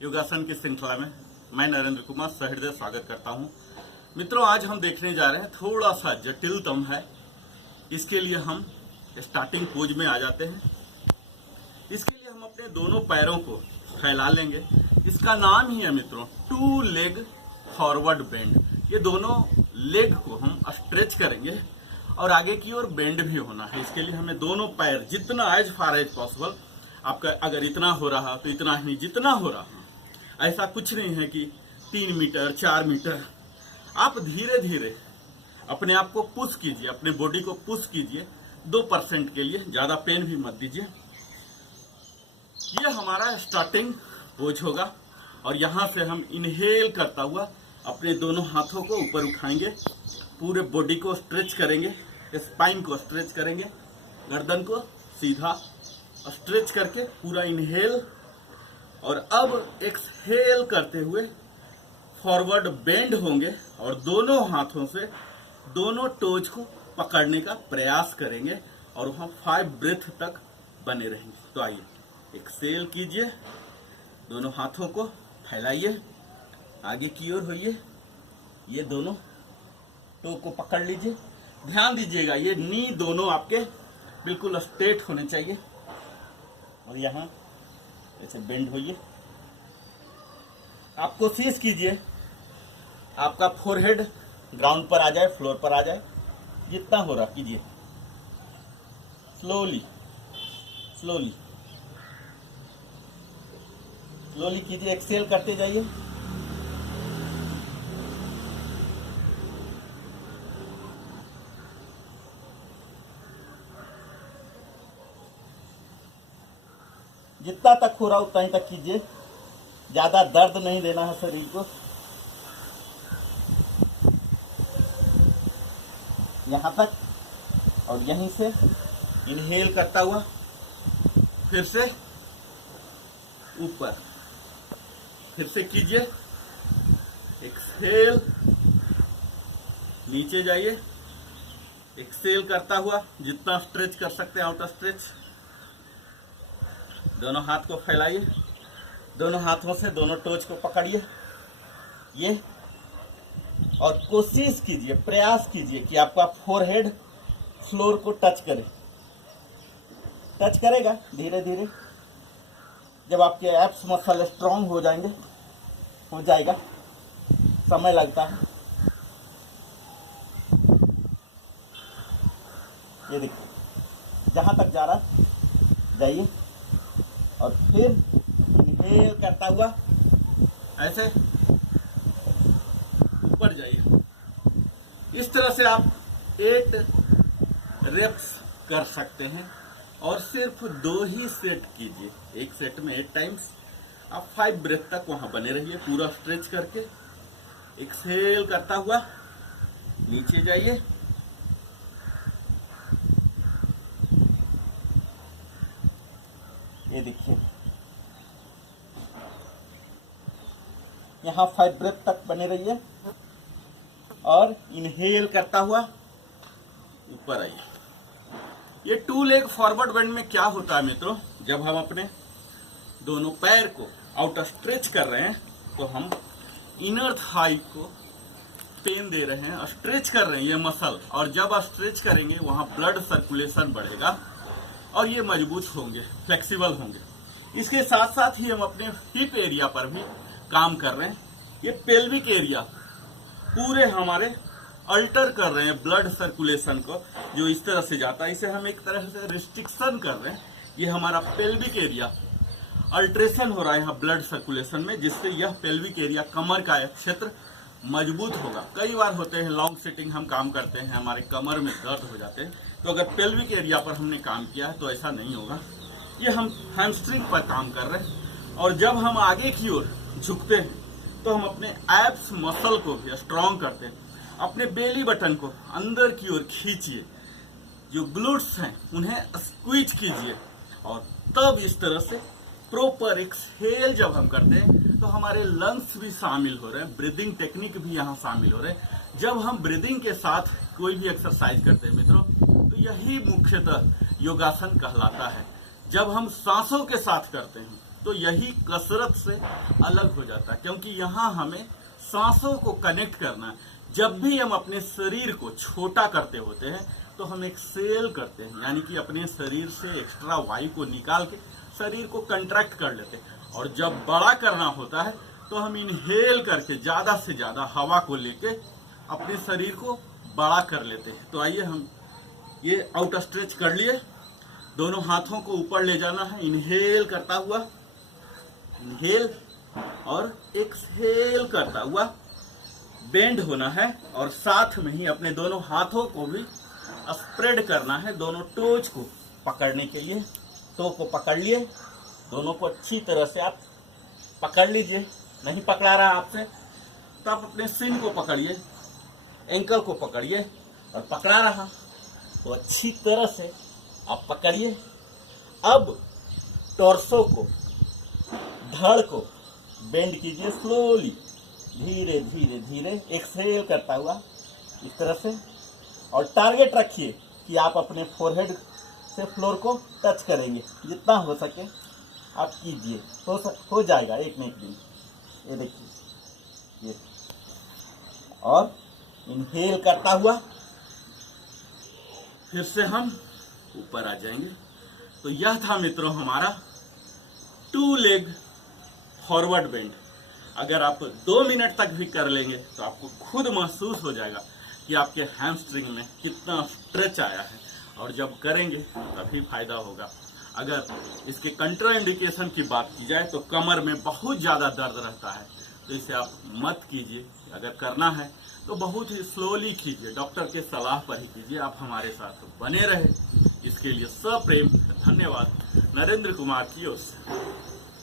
योगासन की श्रृंखला में मैं नरेंद्र कुमार सहृदय स्वागत करता हूं। मित्रों, आज हम देखने जा रहे हैं थोड़ा सा जटिलतम है। इसके लिए हम स्टार्टिंग पोज में आ जाते हैं। इसके लिए हम अपने दोनों पैरों को फैला लेंगे। इसका नाम ही है मित्रों टू लेग फॉरवर्ड बेंड। ये दोनों लेग को हम स्ट्रेच करेंगे और आगे की ओर बेंड भी होना है। इसके लिए हमें दोनों पैर जितना एज फार एज पॉसिबल, आपका अगर इतना हो रहा तो इतना ही, जितना हो रहा, ऐसा कुछ नहीं है कि 3 मीटर 4 मीटर। आप धीरे धीरे अपने आप को पुश कीजिए, अपने बॉडी को पुश कीजिए 2% के लिए, ज्यादा पेन भी मत दीजिए। ये हमारा स्टार्टिंग पोज होगा और यहां से हम इनहेल करता हुआ अपने दोनों हाथों को ऊपर उठाएंगे, पूरे बॉडी को स्ट्रेच करेंगे, स्पाइन को स्ट्रेच करेंगे, गर्दन को सीधा स्ट्रेच करके पूरा इनहेल, और अब एक्सहेल करते हुए फॉरवर्ड बेंड होंगे और दोनों हाथों से दोनों टोज को पकड़ने का प्रयास करेंगे और वहां 5 ब्रेथ तक बने रहेंगे। तो आइए एक्सहेल कीजिए, दोनों हाथों को फैलाइए, आगे की ओर होइए, ये दोनों टो को पकड़ लीजिए। ध्यान दीजिएगा ये नी दोनों आपके बिल्कुल स्ट्रेट होने चाहिए और यहां ऐसे बेंड होइए। आप कोशिश कीजिए आपका फोरहेड ग्राउंड पर आ जाए, फ्लोर पर आ जाए, जितना हो रहा कीजिए। स्लोली स्लोली स्लोली कीजिए, एक्सेल करते जाइए। जितना तक हो रहा उतना ही तक कीजिए, ज्यादा दर्द नहीं देना है शरीर को। यहां तक और यहीं से इनहेल करता हुआ फिर से ऊपर, फिर से कीजिए, एक्सहेल, नीचे जाइए, एक्सहेल करता हुआ जितना स्ट्रेच कर सकते हैं आउट स्ट्रेच। दोनों हाथ को फैलाइए, दोनों हाथों से दोनों टोच को पकड़िए ये, और कोशिश कीजिए, प्रयास कीजिए कि आपका फोरहेड फ्लोर को टच करे। टच करेगा धीरे धीरे, जब आपके एब्स मसल स्ट्रांग हो जाएंगे, हो जाएगा, समय लगता है। ये देखिए जहां तक जा रहा जाइए और फिर इनहेल करता हुआ ऐसे ऊपर जाइए। इस तरह से आप 8 रेप्स कर सकते हैं और सिर्फ 2 ही सेट कीजिए। एक सेट में 8 टाइम्स। आप 5 ब्रेथ तक वहां बने रहिए, पूरा स्ट्रेच करके एक्सहेल करता हुआ नीचे जाइए, ये देखिए यहां 5 ब्रेथ तक बने रहिए और इनहेल करता हुआ ऊपर आइए। ये 2 लेग फॉरवर्ड बेंड में क्या होता है मित्रों, जब हम अपने दोनों पैर को आउट स्ट्रेच कर रहे हैं तो हम इनर थाई को पेन दे रहे हैं, स्ट्रेच कर रहे हैं ये मसल, और जब स्ट्रेच करेंगे वहां ब्लड सर्कुलेशन बढ़ेगा और ये मजबूत होंगे, फ्लेक्सिबल होंगे। इसके साथ साथ ही हम अपने हिप एरिया पर भी काम कर रहे हैं। ये पेल्विक एरिया पूरे हमारे अल्टर कर रहे हैं ब्लड सर्कुलेशन को, जो इस तरह से जाता है, इसे हम एक तरह से रिस्ट्रिक्शन कर रहे हैं। ये हमारा पेल्विक एरिया अल्ट्रेशन हो रहा है यहाँ ब्लड सर्कुलेशन में, जिससे यह पेल्विक एरिया, कमर का क्षेत्र मजबूत होगा। कई बार होते हैं लॉन्ग सिटिंग हम काम करते हैं, हमारे कमर में दर्द हो जाते हैं, तो अगर पेल्विक एरिया पर हमने काम किया है तो ऐसा नहीं होगा। ये हम हैमस्ट्रिंग पर काम कर रहे हैं, और जब हम आगे की ओर झुकते हैं तो हम अपने एब्स मसल को भी स्ट्रांग करते हैं। अपने बेली बटन को अंदर की ओर खींचिए, जो ग्लूट्स हैं उन्हें स्क्वीज कीजिए, और तब इस तरह से प्रॉपर एक्सहेल जब हम करते हैं तो हमारे लंग्स भी शामिल हो रहे हैं, ब्रीदिंग टेक्निक भी यहाँ शामिल हो रहे हैं। जब हम ब्रीदिंग के साथ कोई भी एक्सरसाइज करते हैं मित्रों, तो यही मुख्यतः योगासन कहलाता है। जब हम सांसों के साथ करते हैं तो यही कसरत से अलग हो जाता है, क्योंकि यहाँ हमें सांसों को कनेक्ट करना है। जब भी हम अपने शरीर को छोटा करते होते हैं तो हम एक्सेल करते हैं, यानी कि अपने शरीर से एक्स्ट्रा वायु को निकाल के शरीर को कंट्रैक्ट कर लेते हैं। और जब बड़ा करना होता है तो हम इनहेल करके ज्यादा से ज्यादा हवा को लेके अपने शरीर को बड़ा कर लेते हैं। तो आइए हम ये आउट स्ट्रेच कर लिए, दोनों हाथों को ऊपर ले जाना है, इनहेल करता हुआ, इनहेल और एक्सहेल करता हुआ बेंड होना है। और साथ में ही अपने दोनों हाथों को भी स्प्रेड करना है, दोनों टोज को पकड़ने के लिए। टो को पकड़ लिए, दोनों को अच्छी तरह से आप पकड़ लीजिए। नहीं पकड़ा रहा आपसे तो आप अपने सिन को पकड़िए, एंकल को पकड़िए, और पकड़ा रहा तो अच्छी तरह से आप पकड़िए। अब टॉर्सो को, धड़ को बेंड कीजिए स्लोली, धीरे धीरे धीरे एक्सहेल करता हुआ इस तरह से। और टारगेट रखिए कि आप अपने फोरहेड से फ्लोर को टच करेंगे, जितना हो सके आप कीजिए, हो जाएगा एक न एक दिन। ये देखिए ये, और इनहेल करता हुआ फिर से हम ऊपर आ जाएंगे। तो यह था मित्रों हमारा 2 लेग फॉरवर्ड बेंड। अगर आप 2 मिनट तक भी कर लेंगे तो आपको खुद महसूस हो जाएगा कि आपके हैमस्ट्रिंग में कितना स्ट्रेच आया है, और जब करेंगे तभी फायदा होगा। अगर इसके कंट्राइंडिकेशन की बात की जाए तो कमर में बहुत ज्यादा दर्द रहता है, तो इसे आप मत कीजिए। अगर करना है तो बहुत ही स्लोली कीजिए, डॉक्टर के सलाह पर ही कीजिए। आप हमारे साथ बने रहे, इसके लिए सप्रेम धन्यवाद नरेंद्र कुमार की ओर से।